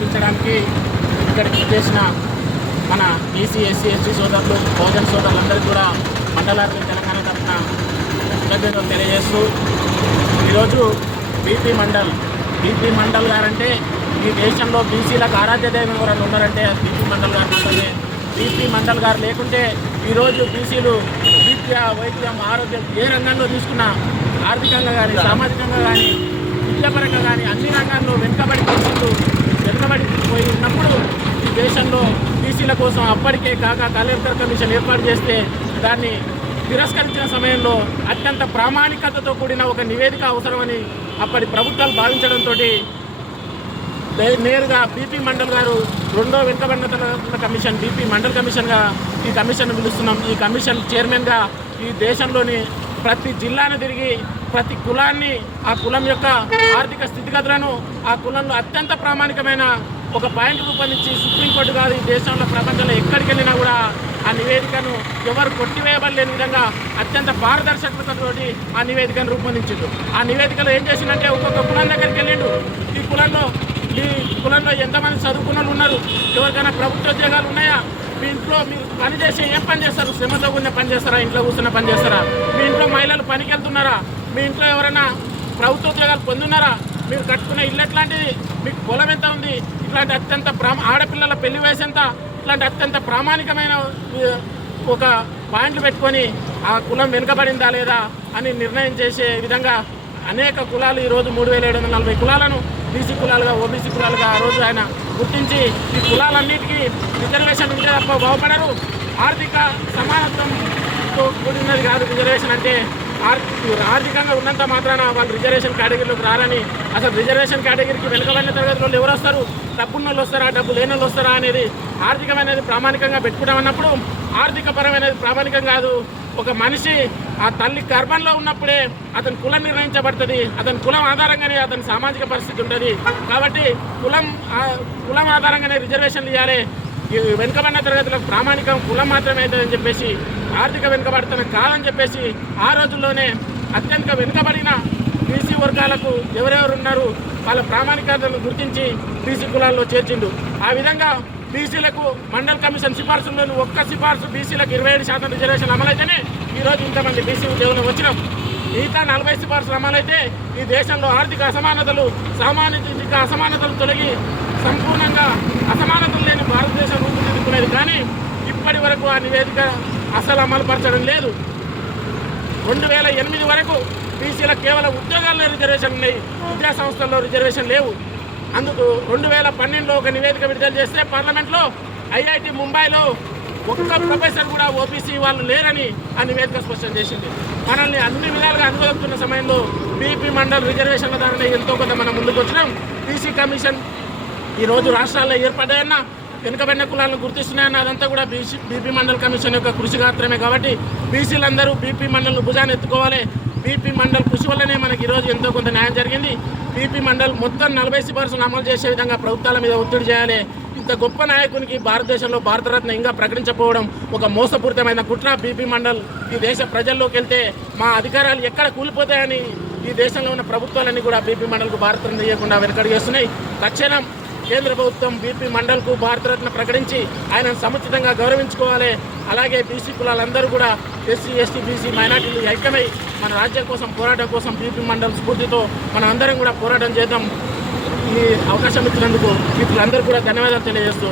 కల్పించడానికి ఇక్కడికి చేసిన మన బీసీ ఎస్సీ ఎస్టీ సోదరులు బహుజన సోదరులందరికీ కూడా మండలాన్ని తెలంగాణ తరఫున కృతజ్ఞతలు తెలియజేస్తూ ఈరోజు బీపీ మండల్ బీపీ మండల్ గారంటే ఈ దేశంలో బీసీలకు ఆరాధ్య దైవం ఎవరైనా ఉన్నారంటే బీపీ మండల్ గారు మాత్రమే. బీపీ మండల్ గారు లేకుంటే ఈరోజు బీసీలు విద్య వైద్యం ఆరోగ్యం ఏ రంగంలో తీసుకున్నా ఆర్థికంగా కానీ సామాజికంగా కానీ విద్యాపరంగా కానీ అన్ని రంగాల్లో వెనుకబడి బీసీలు వెనుకబడి పోయి ఉన్నప్పుడు ఈ దేశంలో బీసీల కోసం అప్పటికే కాక కలెక్టర్ కమిషన్ ఏర్పాటు చేస్తే దాన్ని తిరస్కరించిన సమయంలో అత్యంత ప్రామాణికతతో కూడిన ఒక నివేదిక అవసరమని అప్పటి ప్రభుత్వాలు భావించడంతో నేరుగా బీపీ మండల్ గారు రెండో వెనుకబడిన తరగతుల కమిషన్ బీపీ మండల్ కమిషన్గా ఈ కమిషన్ పిలుస్తున్నాం. ఈ కమిషన్ చైర్మన్గా ఈ దేశంలోని ప్రతి జిల్లాను తిరిగి ప్రతి కులాన్ని ఆ కులం యొక్క ఆర్థిక స్థితిగతులను ఆ కులంలో అత్యంత ప్రామాణికమైన ఒక పాయింట్ రూపొందించి సుప్రీంకోర్టు కాదు ఈ దేశంలో ప్రపంచంలో ఎక్కడికి వెళ్ళినా కూడా ఆ నివేదికను ఎవరు కొట్టివేయబడలేని విధంగా అత్యంత పారదర్శకతతోటి ఆ నివేదికను రూపొందించిండు. ఆ నివేదికలో ఏం చేసిందంటే ఒక్కొక్క కులం దగ్గరికి వెళ్ళిండు. ఈ కులంలో ఈ కులంలో ఎంతమంది చదువుకున్న ఉన్నారు? ఎవరికైనా ప్రభుత్వ ఉద్యోగాలు ఉన్నాయా? మీ ఇంట్లో మీరు పని చేసి ఏం పని చేస్తారు? శ్రమతో కూడిన పని చేస్తారా? ఇంట్లో కూర్చున్న పని చేస్తారా? మీ ఇంట్లో మహిళలు పనికి వెళ్తున్నారా మీ ఇంట్లో ఎవరైనా ప్రభుత్వ ఉద్యోగాలు పొందున్నారా? మీరు కట్టుకునే ఇల్లు ఎట్లాంటిది? మీకు పొలం ఎంత ఉంది? ఇట్లాంటి అత్యంత ప్రా ఆడపిల్లల పెళ్ళి వయసు ఎంత? ఇట్లాంటి అత్యంత ప్రామాణికమైన ఒక పాయింట్లు పెట్టుకొని ఆ కులం వెనుకబడిందా లేదా అని నిర్ణయం చేసే విధంగా అనేక కులాలు ఈరోజు మూడు వేల ఏడు వందల నలభై కులాలను బీసీ కులాలుగా ఓబీసీ కులాలుగా ఆ రోజు ఆయన గుర్తించి ఈ కులాలన్నిటికీ రిజర్వేషన్ ఉంటే తప్ప బాగుపడరు. ఆర్థిక సమానత్వంతో కూడినది కాదు రిజర్వేషన్ అంటే ఆర్థికంగా ఉన్నంత మాత్రాన వాళ్ళు రిజర్వేషన్ కేటగిరీలోకి రారని అసలు రిజర్వేషన్ కేటగిరీకి వెనుకబడిన తరగతి వాళ్ళు ఎవరు వస్తారు? డబ్బున్న వాళ్ళు వస్తారా? డబ్బు లేని వాళ్ళు వస్తారా? అనేది ఆర్థికమైనది ప్రామాణికంగా పెట్టుకుంటామన్నప్పుడు ఆర్థిక పరమైనది ప్రామాణికం కాదు. ఒక మనిషి ఆ తల్లి గర్భంలో ఉన్నప్పుడే అతని కులం నిర్ణయించబడుతుంది. అతని కులం ఆధారంగానే అతని సామాజిక పరిస్థితి ఉంటుంది. కాబట్టి కులం కులం ఆధారంగానే రిజర్వేషన్లు ఇవ్వాలి వెనుకబడిన తరగతులకు ప్రామాణికం కులం మాత్రమే అవుతుందని చెప్పేసి ఆర్థిక వెనుకబడుతున్న కాదని చెప్పేసి ఆ రోజుల్లోనే అత్యంత వెనుకబడిన బీసీ వర్గాలకు ఎవరెవరు ఉన్నారు వాళ్ళ ప్రామాణికతను గుర్తించి బీసీ కులాల్లో చేర్చిండు. ఆ విధంగా బీసీలకు మండల్ కమిషన్ సిఫార్సుల్లోని ఒక్క సిఫార్సు బీసీలకు ఇరవై ఏడు శాతం రిజర్వేషన్ అమలైతేనే ఈరోజు ఇంతమంది బీసీ ఉద్యోగులు వచ్చినాం. మిగతా నలభై సిఫార్సులు అమలైతే ఈ దేశంలో ఆర్థిక అసమానతలు సామాజిక అసమానతలు తొలగి సంపూర్ణంగా అసమానతలు లేని భారత వరకు ఆ నివేదిక అసలు అమలుపరచడం లేదు. రెండు వేల ఎనిమిది వరకు బీసీల కేవలం ఉద్యోగాల్లో రిజర్వేషన్ ఉన్నాయి విద్యా సంస్థల్లో రిజర్వేషన్ లేవు. అందుకు రెండు వేల పన్నెండులో ఒక నివేదిక విడుదల చేస్తే పార్లమెంట్లో ఐఐటి ముంబైలో ఒక్క ప్రొఫెసర్ కూడా ఓబీసీ వాళ్ళు లేరని ఆ నివేదిక స్పష్టం చేసింది. మనల్ని అన్ని విధాలుగా అనుభవిస్తున్న సమయంలో బీపీ మండల్ రిజర్వేషన్ల ద్వారా ఎంతో కొంత మనం ముందుకు వచ్చినాం బీసీ కమిషన్ ఈ రోజు రాష్ట్రాల్లో ఏర్పడ్డాయన్న వెనుకబడిన కులాలను గుర్తిస్తున్నాయన్న అదంతా కూడా బీసీ బీపీ మండల్ కమిషన్ యొక్క కృషి మాత్రమే. కాబట్టి బీసీలందరూ బీపీ మండల్ను భుజాన్ని ఎత్తుకోవాలి. బీపీ మండల్ కృషి వల్లనే మనకి ఈరోజు ఎంతో కొంత న్యాయం జరిగింది. బీపీ మండల్ మొత్తం నలభై సిఫార్సులు అమలు చేసే విధంగా ప్రభుత్వాల మీద ఒత్తిడి చేయాలి. ఇంత గొప్ప నాయకునికి భారతదేశంలో భారతరత్న ఇంకా ప్రకటించకపోవడం ఒక మోసపూరితమైన కుట్ర. బీపీ మండల్ ఈ దేశ ప్రజల్లోకి వెళ్తే మా అధికారాలు ఎక్కడ కూలిపోతాయని ఈ దేశంలో ఉన్న ప్రభుత్వాలన్నీ కూడా బీపీ మండల్కు భారతరత్న ఇవ్వకుండా వెనకడిగేస్తున్నాయి తక్షణం కేంద్ర ప్రభుత్వం బీపీ మండల్కు భారతరత్న ప్రకటించి ఆయనను సముచితంగా గౌరవించుకోవాలి. అలాగే బీసీ కులాలందరూ కూడా ఎస్సీ ఎస్టీ బీసీ మైనార్టీలు ఐక్యమై మన రాజ్యం కోసం పోరాటం కోసం బీపీ మండల్ స్ఫూర్తితో మనం అందరం కూడా పోరాటం చేద్దాం. ఈ అవకాశం ఇచ్చినందుకు వీళ్ళందరూ కూడా ధన్యవాదాలు తెలియజేస్తూ